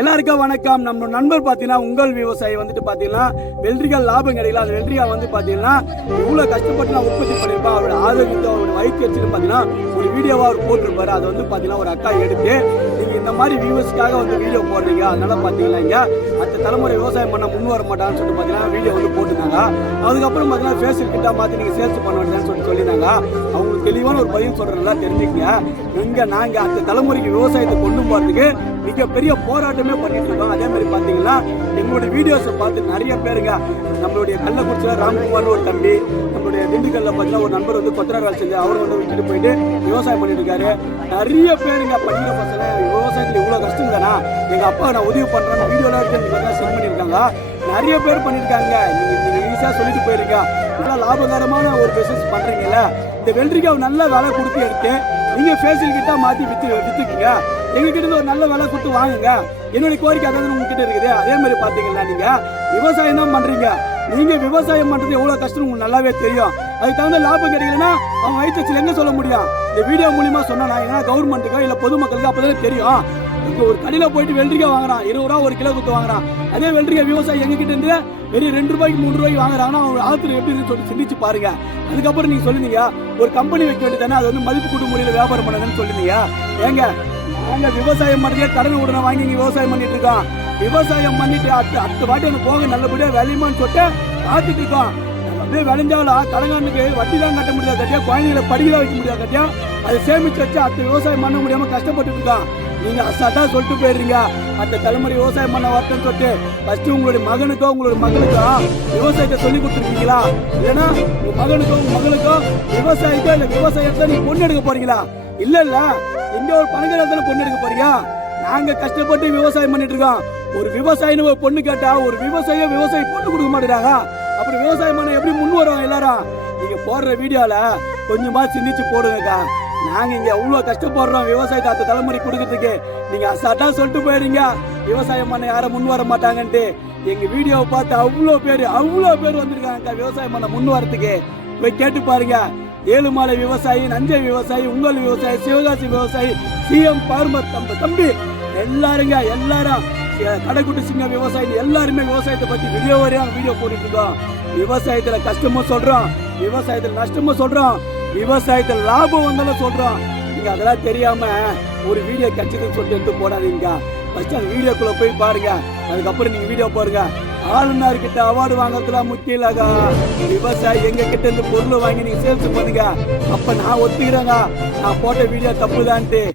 எல்லாருக்கும் வணக்கம். நம்ம நண்பர் பார்த்தீங்கன்னா உங்கள் விவசாயி வந்துட்டு பார்த்தீங்கன்னா வெள்ளரிக்காய் லாபம் கிடைக்கல. அந்த வெள்ளரிக்காய் வந்து பார்த்தீங்கன்னா இவ்வளோ கஷ்டப்பட்டு நான் உற்பத்தி பண்ணியிருப்பேன். அவரோட ஆரோக்கியத்தை அவரோட வயிற்று வச்சுட்டு பார்த்தீங்கன்னா ஒரு வீடியோவாக அவர் போட்டிருப்பாரு. அதை வந்து பார்த்தீங்கன்னா ஒரு அக்கா எடுத்து நீங்கள் இந்த மாதிரி வியூவர்ஸ்க்காக வந்து வீடியோ போடுறீங்க. அதனால பார்த்தீங்கன்னா இங்கே அடுத்த தலைமுறை விவசாயம் பண்ண முன் வர மாட்டான்னு சொல்லிட்டு பார்த்தீங்கன்னா வீடியோ வந்து போட்டுருந்தாங்க. அதுக்கப்புறம் பார்த்தீங்கன்னா ஃபேஷியல் கிட்ட மாற்றி நீங்கள் சேல்ஸ் பண்ண வேண்டியதுன்னு சொல்லிட்டு சொல்லியிருந்தாங்க. அவங்களுக்கு தெளிவான ஒரு பதில் சொல்கிறதா தெரிஞ்சுக்கங்க. இங்கே நாங்கள் அடுத்த தலைமுறைக்கு விவசாயத்தை கொண்டு போகிறதுக்கு மிகப்பெரிய போராட்டமே பண்ணிட்டு இருக்கோம். அதே மாதிரி பார்த்தீங்கன்னா எங்களுடைய வீடியோஸை பார்த்து நிறைய பேருங்க நம்மளுடைய கள்ளக்குறிச்சியில் ராம்குமார்னு ஒரு தம்பி நம்மளுடைய திண்டுக்கல்ல பார்த்தீங்கன்னா ஒரு நண்பர் வந்து கொத்தனார் வேலை செஞ்சு அவர் வந்து விட்டுட்டு போயிட்டு விவசாயம் பண்ணிட்டு இருக்காரு. நிறைய பேருங்க படிக்கிற பசங்க விவசாயத்தில் இவ்வளோ கஷ்டம் தானா எங்கள் அப்பா நான் உதவி பண்ணுறேன்னு வீடியோலாம் இருக்கு சென்ட் பண்ணியிருக்காங்க. நிறைய பேர் பண்ணியிருக்காங்க. நீங்கள் ஈஸியாக சொல்லிட்டு போயிருங்க நல்லா லாபகரமான ஒரு பிஸ்னஸ் பண்ணுறீங்கல்ல இந்த வெள்ளரிக்காய் நல்ல விலை கொடுத்து எடுத்து நீங்கள் ஃபேஷியல் கிட்ட மாற்றி விற்று விற்றுக்குங்க எங்ககிட்ட இருந்து ஒரு நல்ல விலை கொடுத்து வாங்குங்க. என்னுடைய கோரிக்கை அதாவது உங்ககிட்ட இருக்குது. அதே மாதிரி பார்த்தீங்கன்னா நீங்கள் விவசாயம் தான் பண்ணுறீங்க நீங்கள் விவசாயம் பண்ணுறது எவ்வளோ கஷ்டம் உங்களுக்கு நல்லாவே தெரியும். அதுக்கு தகுந்த லாபம் கிடைக்கலன்னா அவங்க வயிற்று எங்கே சொல்ல முடியும்? இந்த வீடியோ மூலியமா சொன்னா நான் ஏன்னா கவர்மெண்ட்டுக்கோ இல்ல பொதுமக்களுக்கு அப்பதானே தெரியும். இப்போ ஒரு கடையில போயிட்டு வெள்ளரிக்காய் வாங்குறான் இருபது ரூபா ஒரு கிலோ கொடுத்து வாங்குறான் அதே வெள்ளரிக்காய் விவசாயி எங்க கிட்ட இருந்து வெறும் ரெண்டு ரூபாய்க்கு மூணு ரூபாய்க்கு வாங்குறாங்கன்னா அவங்க ஆத்துல எப்படி இருக்குன்னு சொல்லி சிந்திச்சு பாருங்க. அதுக்கப்புறம் நீங்க சொல்லுங்க ஒரு கம்பெனி வைக்க வேண்டியதானே அது வந்து மதிப்பு கூட்டு முறையில் வியாபாரம் பண்ணுங்கன்னு சொல்லுங்க ஏங்க ஏங்க விவசாயம் பண்றதே கடன் உடனே வாங்கி நீங்கள் விவசாயம் பண்ணிட்டு இருக்கோம். விவசாயம் பண்ணிட்டு அடுத்த அடுத்த வாட்டி அந்த போக நல்லபடியா வேலையுமான்னு சொல்லிட்டு காத்துட்டு இருக்கோம். அப்படியே விளைஞ்சாலும் கடங்கானுக்கு வட்டி தான் கட்ட முடியாது கட்டியா? குழந்தைங்களை படிக்கல வைக்க முடியாது கட்டியா? அதை சேமிச்சு வச்சு அடுத்த விவசாயம் பண்ண முடியாம கஷ்டப்பட்டு இருக்கான். நீங்க அசாட்டா சொல்லிட்டு போயிடுறீங்க. அந்த தலைமுறை விவசாயம் பண்ண வரட்டும்னு சொல்லிட்டு ஃபர்ஸ்ட் உங்களுடைய மகனுக்கோ உங்களுடைய மகளுக்கோ விவசாயத்தை சொல்லி கொடுத்துருக்கீங்களா? இல்லைன்னா உங்க மகனுக்கோ உங்க மகளுக்கோ விவசாயத்தோ இல்ல விவசாயத்தை நீங்க பொண்ணு எடுக்க போறீங்களா? இல்ல இல்ல. எங்க ஒரு பணக்கார பொண்ணு எடுக்க போறீங்க நாங்க கஷ்டப்பட்டு விவசாயம் பண்ணிட்டு இருக்கோம். ஒரு விவசாயின்னு ஒரு பொண்ணு கேட்டா ஒரு விவசாய விவசாயி பொண்ணு கொடுக்க மாட்டேறாங்க அப்படி விவசாயம் பண்ண எப்படி முன் வருவாங்க எல்லாரும்? நீங்க போடுற வீடியோல கொஞ்சமா சிந்திச்சு போடுங்கக்கா. நாங்க இங்க அவ்வளவு கஷ்டப்படுறோம் விவசாயத்தை அடுத்த தலைமுறை கொடுக்கறதுக்கு. நீங்க அசாட்டா சொல்லிட்டு போயிடுங்க. விவசாயம் பண்ண யாரும் முன் வர மாட்டாங்கன்ட்டு. எங்க வீடியோவை பார்த்து அவ்வளோ பேர் அவ்வளோ பேர் வந்திருக்காங்க விவசாயம் பண்ண முன்வரத்துக்கு போய் கேட்டு பாருங்க. ஏழுமலை விவசாயி நஞ்சை விவசாயி உங்கள் விவசாயி சிவகாசி விவசாயி சிஎம் பார்மர் தம்பி தம்பி எல்லாருங்க எல்லாரும். கடைக்குட்டி சின்ன விவசாயி எல்லாருமே விவசாயத்தை பத்தி வீடியோ வரையா வீடியோ போட்டுட்டு இருக்கோம் விவசாயத்துல கஷ்டமும் சொல்றோம் விவசாயத்துல நஷ்டமும் சொல்றோம் விவசாயத்துல லாபம் வந்தாலும் சொல்றோம் நீங்க அதெல்லாம் தெரியாம ஒரு வீடியோ கட்சின்னு சொல்லிட்டு எடுத்து போடாதீங்க. ஃபர்ஸ்ட் அந்த வீடியோக்குள்ள போய் பாருங்க. அதுக்கப்புறம் நீங்க வீடியோ பாருங்க ஆளுநர் கிட்ட அவார்டு வாங்குறதுலாம் முக்கியம் இல்லங்க விவசாயி எங்க கிட்ட இருந்து பொருள் வாங்கி நீங்க சேல்ஸ் பண்ணுங்க. அப்ப நான் ஒத்துக்கிறேங்க. நான் போட்ட வீடியோ தப்புதான்ட்டு.